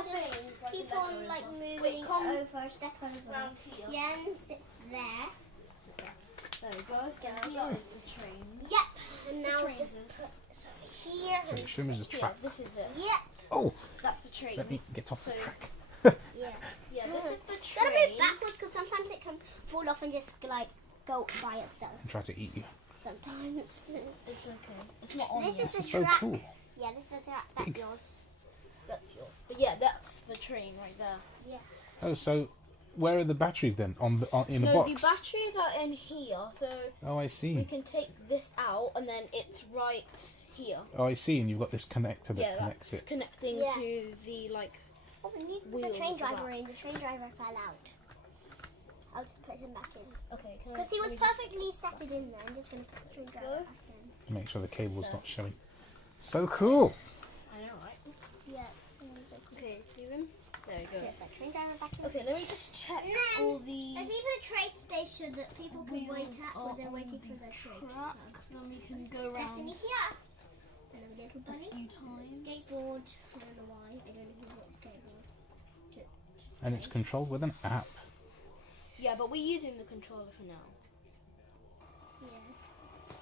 I'll just things, like keep Lego on and like stuff. moving Wait, come over, step over. round here. Yeah, and sit there. Sit there. There we go. So here is the trains. Yep. And now trains just is- put here. So show me the Here, track. this is it. Yep. Oh, That's the train. let me get off the So- track. Yeah. Yeah, this is the Gotta train. move backwards because sometimes it can fall off and just like go by itself. And try to eat you. Sometimes. It's okay. It's not on This yet. is This the is so track. cool. Yeah, this is the track. That's Big. yours. That's yours. But yeah, that's the train right there. Yeah. Oh, so where are the batteries then? In the No, box? the batteries are in here, so Oh, I we see. can take this out and then it's right here. Oh, I see. And you've got this connector that Yeah, connects that's it. connecting Yeah. to the like. Oh, we need to put Wheel the train at the driver back. in. The train driver fell out. I'll just put him back in. Okay, can Because he was let me just- perfectly settled in there. I'm just going to put the train driver back in. Make sure the cable's not showing. So cool. I know, right? Yes. So cool. Okay, Steven. There you go. Put the train driver back in. Okay, let me just check And then all the There's even a train station that people can wait wheels at are when they're on waiting the for their train. to track. come. Then we can go around Stephanie here. And a little a bunny. few times. Skateboard. I don't know why. I don't know who got skateboard. And it's controlled with an app. Yeah, but we're using the controller for now. Yeah.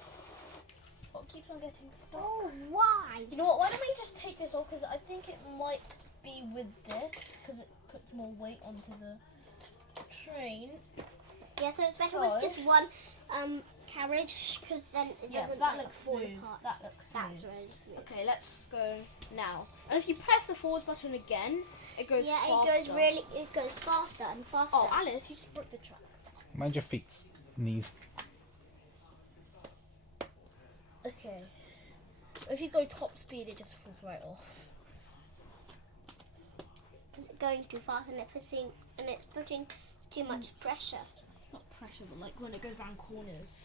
Oh, it keeps on getting stuck. Oh, why? You know what? Why don't we just take this off? Because I think it might be with this, because it puts more weight onto the train. Yeah, so it's better with So- just one carriage because then it Yeah, doesn't that like, looks fall smooth. apart. That looks That's smooth. really smooth. Okay, let's go now. And if you press the forward button again, it goes Yeah, faster. it goes faster and faster. Oh, Alice, you just broke the track. Mind your feet, knees. Okay. If you go top speed, it just falls right off. It's going too fast and it's putting too much pressure. Not pressure, but like when it goes around corners.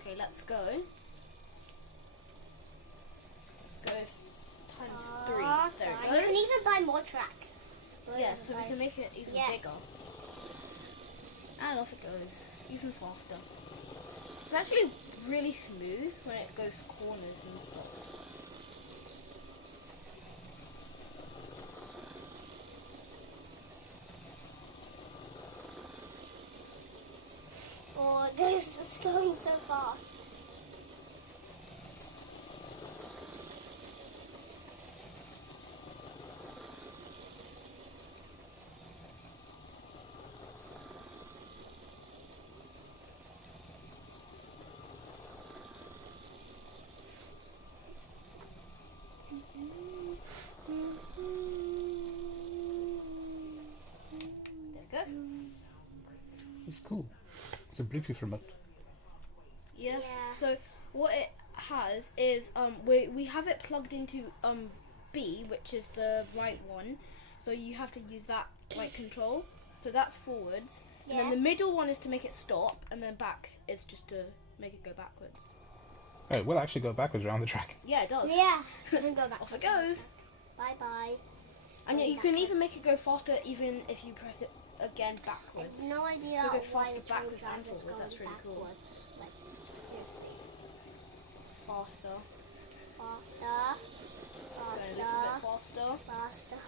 Okay, let's go. Let's go times 3. There it You goes. can even buy more tracks. Yeah, so we can make it even Yes. bigger. And off it goes, even faster. It's actually really smooth when it goes corners and stuff. Oh, it's going so fast. There we go. It's cool. It's a Bluetooth remote. Yeah. Yeah. So what it has is we have it plugged into B, which is the right one. So you have to use that right control. So that's forwards. And then Yeah. the middle one is to make it stop, and then back is just to make it go backwards. Oh, it will actually go backwards around the track. Yeah, it does. Yeah. You can go back. Off it goes. Bye bye. And Going you can even backwards. make it go faster even if you press it again backwards. No idea So it goes why faster the train backwards and driver's forwards. going That's really cool. backwards. Like, seriously. Faster. Faster. Going a little bit faster. Faster.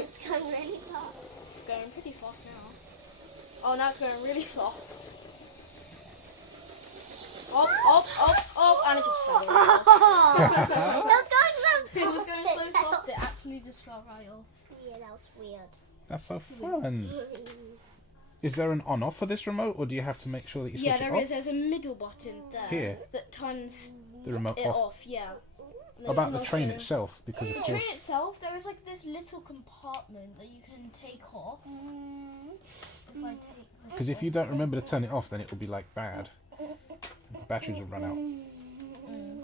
It's going really fast. It's going pretty fast now. Oh, now it's going really fast. Up, and it just fell. That was going so fast. It was going so It fell. fast, it actually just fell right off. Yeah, that was weird. That's so fun. Is there an on-off for this remote, or do you have to make sure that you switch Yeah, it there off? is. There's a middle button there Here? that turns The remote it off. off. Yeah. And How about then the train also- itself? Because The of train course, itself, there is like this little compartment that you can take off. If I take this because if you don't remember to turn it off, then it will be like bad. The batteries will run out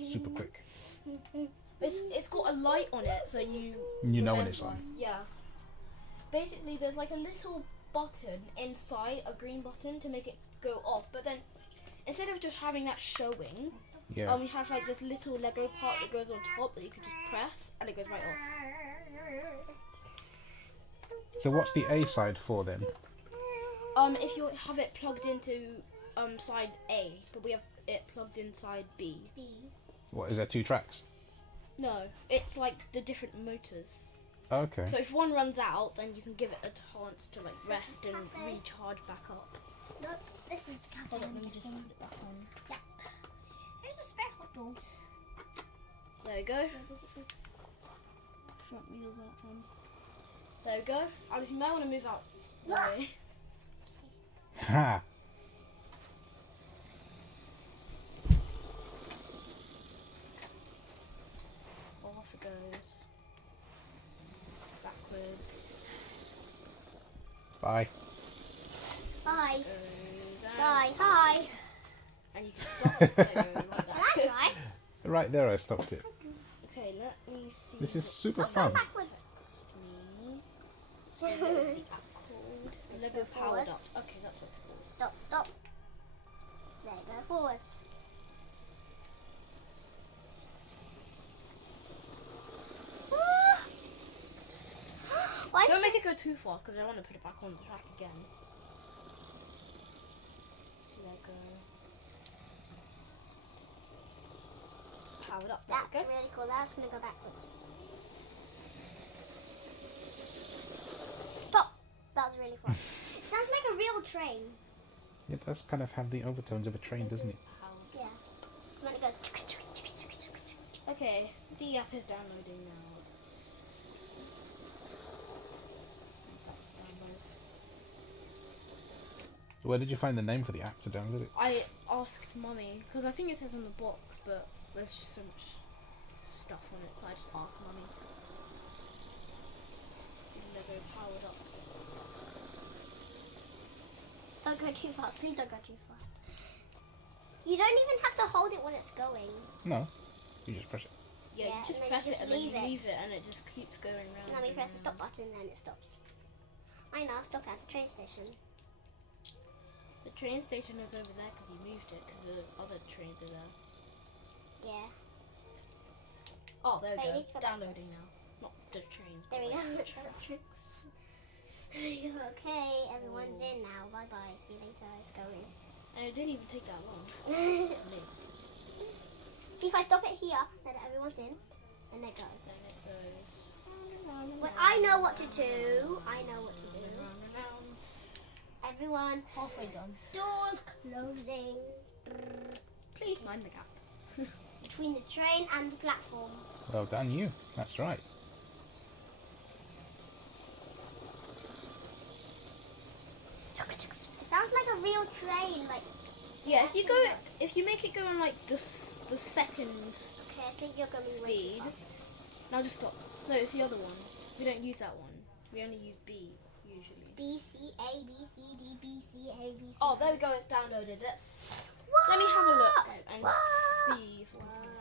super quick. It's got a light on it, so you You know when it's remember. on. Yeah. Basically, there's like a little button inside, a green button, to make it go off. But then, instead of just having that showing, Yeah. we have like this little Lego part that goes on top that you can just press, and it goes right off. So what's the A side for then? If you have it plugged into side A, but we have it plugged inside B. What is there 2 tracks? No, it's like the different motors. Okay. So if one runs out, then you can give it a chance to like rest and recharge back up. Nope, this is the cafe. Hold on, I'm let me just put guessing. it back on. Here's a spare hot dog. There we go. Front wheels out on. There we go. Alice, you might want to move out the way. Ha! Off it goes. Backwards. Bye. Bye. Goes down. Bye. Hi. And you can stop it. There you go, like Can I that. try? Right there, I stopped it. Okay, let me see. This is super Stop going fun. backwards. So what is the app called? Lego powered up. Okay, that's what it's called. Stop, stop. There you go, forwards. Why Don't make it go too fast because I want to put it back on the track again. Lego. Powered up. There we That's go. really cool. That's going to go backwards. Stop. That was really fun. It sounds like a real train. It does kind of have the overtones of a train, doesn't it? Yeah. And then it goes. Okay, the app is downloading now. Where did you find the name for the app to download it? I asked Mummy because I think it says on the box, but there's just so much stuff on it, so I just asked Mummy. Lego powered up. Don't go too fast. Please don't go too fast. You don't even have to hold it when it's going. No. You just press it. Yeah, Yeah, you just and then press you it just and then you leave it. leave it and it just keeps going round. And then we and press the stop round. button and then it stops. I know, stop at the train station. The train station is over there because you moved it because the other trains are there. Yeah. Oh, there we Wait, go. you need to It's go downloading now. Not the trains. There we but go. like the train. Okay, everyone's in now. Bye bye. See you later. It's going. And it didn't even take that long. See, if I stop it here, then everyone's in, and it goes. Then it goes. But I know what to do. I know what to do. Round and round. Everyone, Halfway done. doors closing. Please mind the gap. Between the train and the platform. Well done, you. That's right. It sounds like a real train. Like, Yeah, if you make it go on like the seconds. okay, I think you're going to be way Speed. too fast. Now just stop. No, it's the other one. We don't use that one. We only use B usually. B C A B C D B C A B C. Oh, there we go. It's downloaded. Let me have a look and see if we can